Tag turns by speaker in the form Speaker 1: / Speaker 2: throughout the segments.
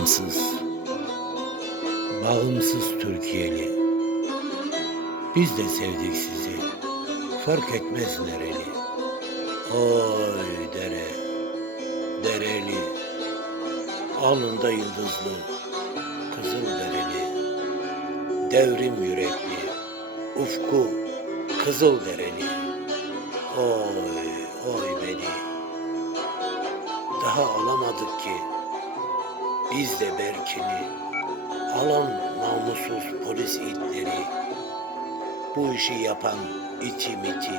Speaker 1: bağımsız, bağımsız Türkiye'li. Biz de sevdik sizi, fark etmez nereli. Oy dere, dereli, alnında yıldızlı, kızıl dereli. Devrim yürekli, ufku kızıl dereli. Oy, oy beni. Daha alamadık ki biz de Berkin'i alan namussuz polis itleri bu işi yapan iti miti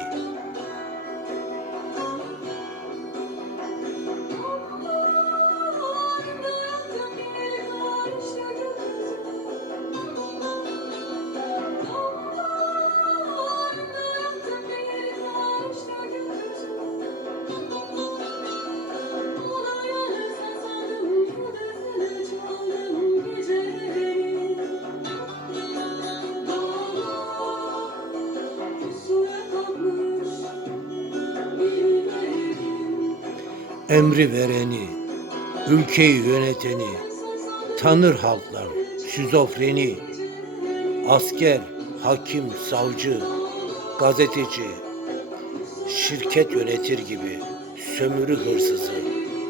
Speaker 1: emri vereni, ülkeyi yöneteni tanır halklar şizofreni, asker, hakim, savcı, gazeteci, şirket yönetir gibi sömürü hırsızı,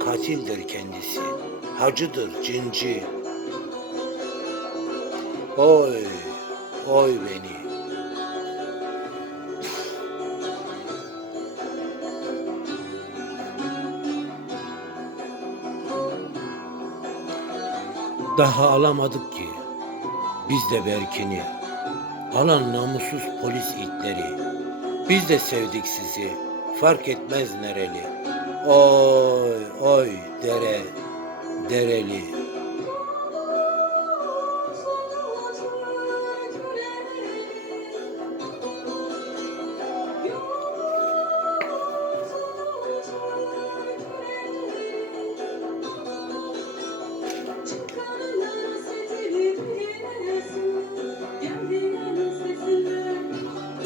Speaker 1: katildir kendisi, hacıdır cinci. Oy, oy beni. Daha alamadık ki biz de Berkin'i. Alan namussuz polis itleri. Biz de sevdik sizi. Fark etmez nereli. Oy oy dere dereli.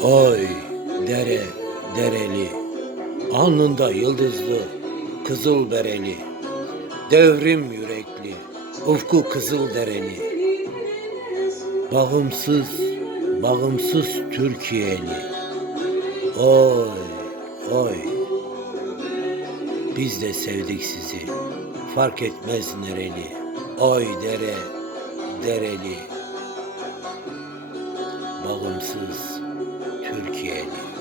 Speaker 1: Oy dere dereli. Alnında yıldızlı kızıl bereli. Devrim yürekli. Ufku kızıl dereli. Bağımsız, bağımsız Türkiye'li. Oy, oy. Biz de sevdik sizi. Fark etmez nereli. Oy dere, dereli. Bağımsız Türkiye'dir.